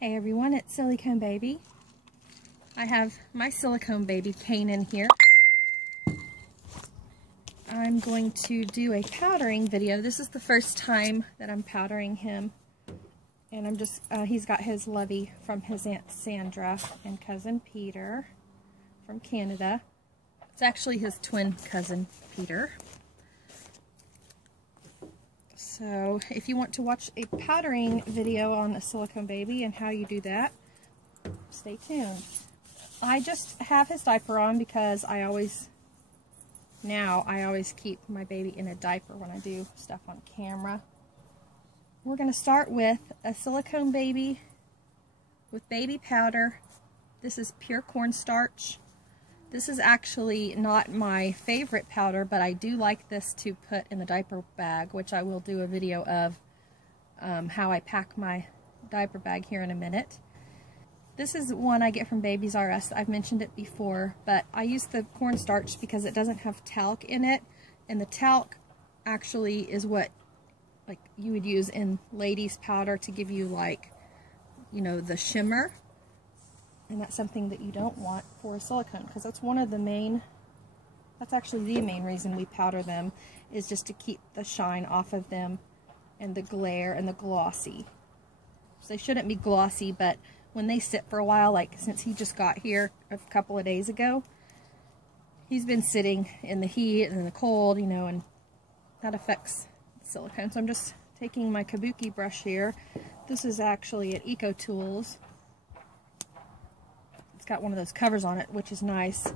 Hey everyone, it's SillyConeBaby. I have my SillyConeBaby Kanan here. I'm going to do a powdering video. This is the first time that I'm powdering him. And I'm just, he's got his lovey from his Aunt Sandra and cousin Peter from Canada. It's actually his twin cousin Peter. So if you want to watch a powdering video on a SillyConeBaby and how you do that, stay tuned. I just have his diaper on because I always keep my baby in a diaper when I do stuff on camera. We're going to start with a SillyConeBaby with baby powder. This is pure cornstarch. This is actually not my favorite powder, but I do like this to put in the diaper bag, which I will do a video of how I pack my diaper bag here in a minute. This is one I get from Babies R Us. I've mentioned it before, but I use the cornstarch because it doesn't have talc in it, and the talc actually is what like you would use in ladies powder to give you, like, you know, the shimmer. And that's something that you don't want for a silicone, because that's one of the main, that's actually the main reason we powder them, is just to keep the shine off of them and the glare and the glossy. So they shouldn't be glossy, but when they sit for a while, like since he just got here a couple of days ago, he's been sitting in the heat and in the cold, you know, and that affects the silicone. So I'm just taking my kabuki brush here. This is actually at Eco Tools. It's got one of those covers on it, which is nice.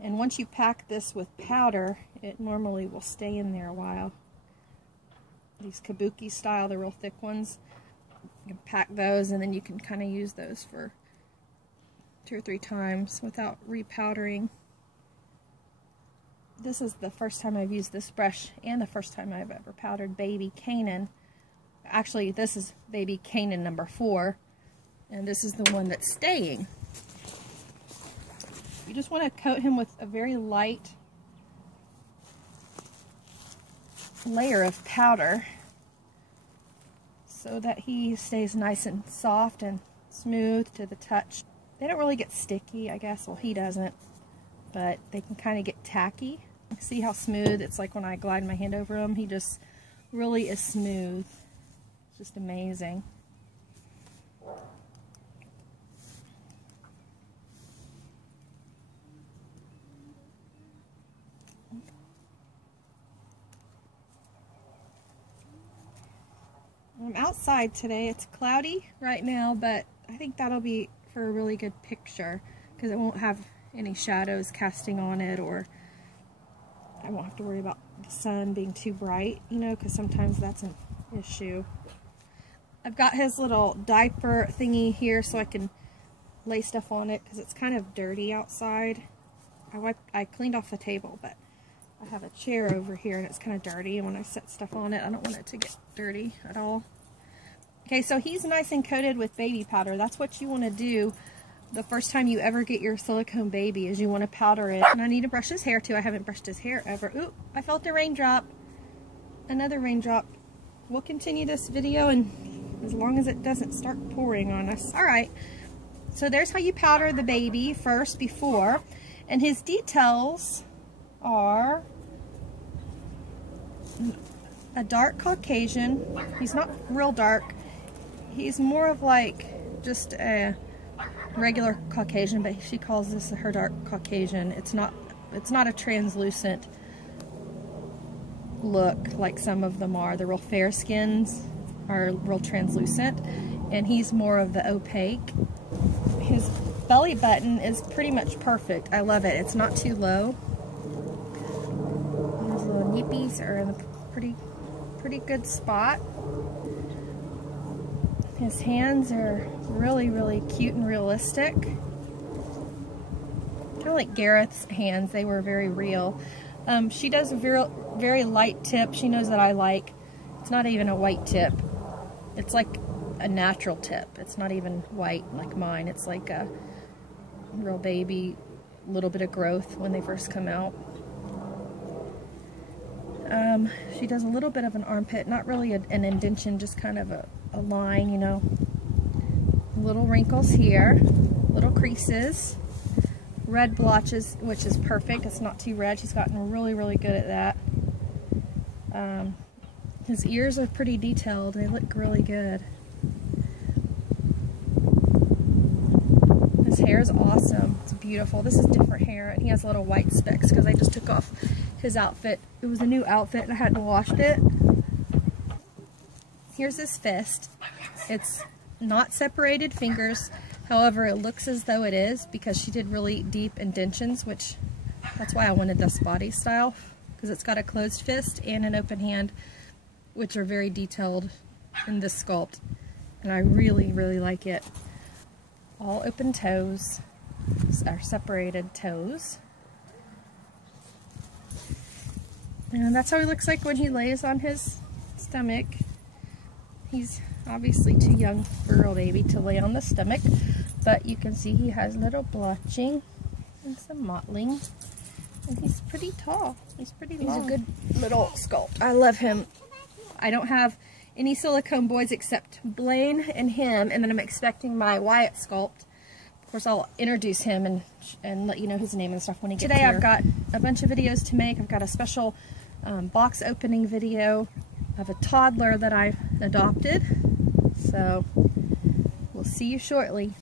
And once you pack this with powder, it normally will stay in there a while. These kabuki style, the real thick ones, you can pack those and then you can kind of use those for 2 or 3 times without repowdering. This is the first time I've used this brush and the first time I've ever powdered baby Kanan. Actually, this is baby Kanan number 4, and this is the one that's staying. You just want to coat him with a very light layer of powder so that he stays nice and soft and smooth to the touch. They don't really get sticky, I guess. Well, he doesn't, but they can kind of get tacky. See how smooth? It's like when I glide my hand over him, he just really is smooth. It's just amazing. I'm outside today. It's cloudy right now, but I think that'll be for a really good picture because it won't have any shadows casting on it, or I won't have to worry about the sun being too bright, you know, because sometimes that's an issue. I've got his little diaper thingy here so I can lay stuff on it because it's kind of dirty outside. I cleaned off the table, but I have a chair over here and it's kind of dirty, and when I set stuff on it, I don't want it to get dirty at all. Okay, so he's nice and coated with baby powder. That's what you want to do the first time you ever get your SillyConeBaby, is you want to powder it. And I need to brush his hair too. I haven't brushed his hair ever. Ooh, I felt a raindrop. Another raindrop. We'll continue this video and as long as it doesn't start pouring on us. Alright, so there's how you powder the baby first before. And his details are a dark Caucasian. He's not real dark. He's more of like just a regular Caucasian, but she calls this her dark Caucasian. It's not a translucent look like some of them are. The real fair skins are real translucent, and he's more of the opaque. His belly button is pretty much perfect. I love it. It's not too low. His little nippies are in a pretty good spot. His hands are really, really cute and realistic. Kind of like Gareth's hands. They were very real. She does a very light tip. She knows that I like. It's not even a white tip. It's like a natural tip. It's not even white like mine. It's like a real baby, little bit of growth when they first come out. She does a little bit of an armpit, not really an indentation, just kind of a line, you know, a little wrinkles here, little creases, red blotches, which is perfect. It's not too red. She's gotten really, really good at that. His ears are pretty detailed. They look really good. His hair is awesome. It's beautiful. This is different hair, and he has little white specks because I just took off his outfit. It was a new outfit and I hadn't washed it. Here's his fist. It's not separated fingers. However, it looks as though it is because she did really deep indentions, which that's why I wanted this body style, because it's got a closed fist and an open hand, which are very detailed in this sculpt, and I really, really like it. All open toes, are separated toes. And that's how he looks like when he lays on his stomach. He's obviously too young for a baby to lay on the stomach, but you can see he has little blotching and some mottling, and he's pretty tall. He's pretty long. He's a good little sculpt. I love him. I don't have any silicone boys except Blaine and him, and then I'm expecting my Wyatt sculpt. Of course, I'll introduce him and let you know his name and stuff when he gets here. Today I've got a bunch of videos to make. I've got a special box opening video of a toddler that I adopted. So we'll see you shortly.